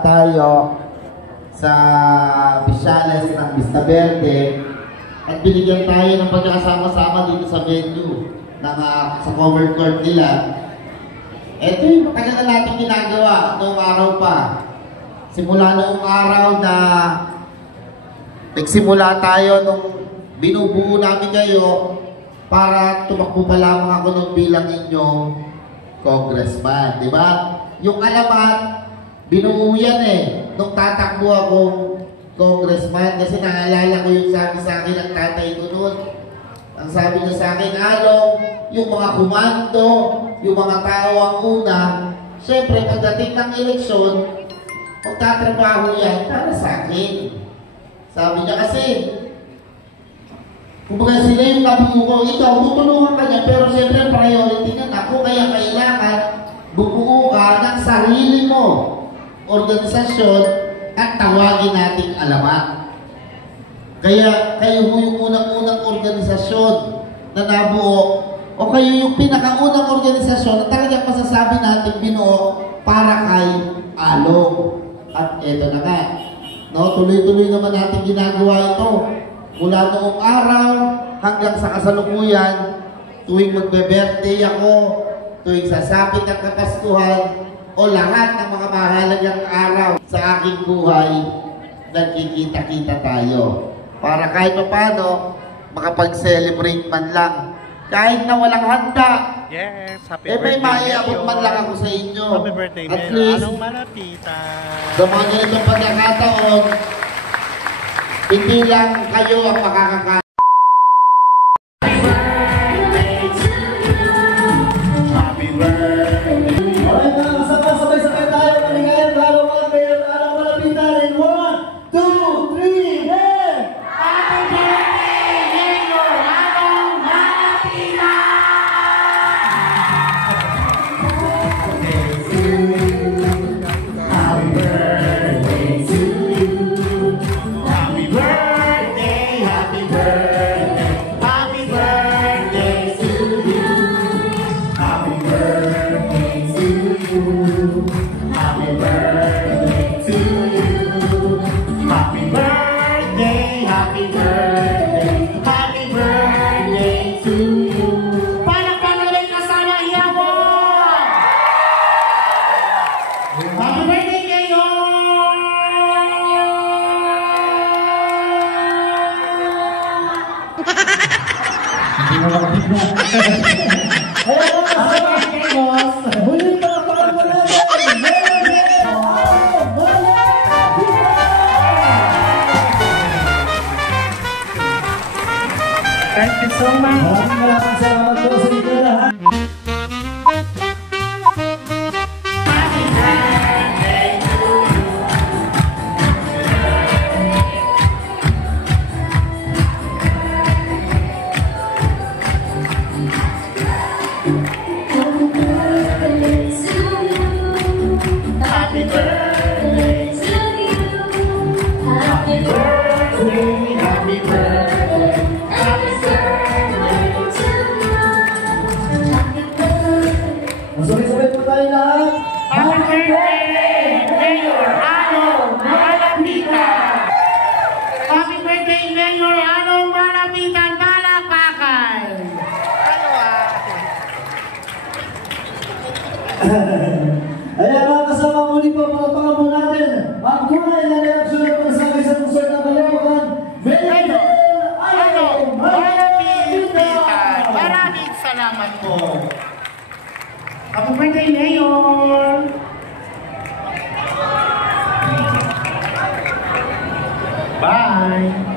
tayo sa Vishales ng Vista Verde at binigyan tayo ng pagkakasama-sama dito sa venue sa covered court nila. Ito yung matagal na natin ginagawa noong araw pa. Simula noong araw na nagsimula tayo nung binubuo namin kayo para tumakbo pa lamang ako nung bilang inyong congressman, di ba? Yung alamat, binuo yan nung tatakbo akong congressman kasi naalala ko yung sabi sa akin ng tatay ko noon. Ang sabi niya sa akin, yung mga komando, yung mga tao ang una, syempre pagdating ng eleksyon, magtatrabaho yan para sa akin. Sabi niya kasi, kumbaga sila yung nabuo ko, ikaw, tutulungan ka niya, pero syempre priority na ako, kaya kailangan bubuo ka ng sarili mo, organisasyon, at tawagin nating alamat. Kaya kayo yung unang-unang organisasyon na nabuo, o kayo yung pinakaunang organisasyon na talagang masasabi natin binuo para kay Along. At eto na nga, tuloy-tuloy naman natin ginagawa ito. Mula noong araw hanggang sa kasalukuyan, tuwing magbe-birthday ako, tuwing sasapit ang Kapaskuhan, o lahat ng mga mahalagang araw sa aking buhay, nagkikita-kita tayo. Para kahit paano, makapag-celebrate man lang. Kahit na walang handa. Yes, happy birthday. May maiabot man lang ako sa inyo. Happy birthday, at least, anong malapitan? sa mga ganitong pagkakataon, hindi lang kayo ang makakakain. Happy birthday. Okay, mga kasama, sabay-sabay tayo malingayan bago mga mayor, anong malapitan. 1, 2, 3, hey! Happy birthday, Mayor Along Malapitan! Happy birthday to you. Happy birthday, happy birthday. Happy birthday to you. Happy birthday to you. Happy birthday to you. Happy birthday, happy birthday. Happy birthday to you. Palakpakan ulit kasama Iyabo! Happy birthday kayo! Ayan mga kasama, huling palakpakan mo natin, Mayor Along Malapitan! Thank you so much. Maraming salamat po sa inyo lahat. Happy birthday to you. Happy birthday, happy birthday. Happy birthday to you. Happy birthday. Masabay-sabay po tayo lahat. Happy birthday, Mayor Along Malapitan. Happy birthday, Mayor Along Malapitan, Palakpakan. Ayan mga kasama, muli po palakpakan po natin ang tunay na reaksyon ng magsakay sa lungsod ng Caloocan, Mayor Along Malapitan! Maraming salamat po. Happy birthday, Mayor! Bye!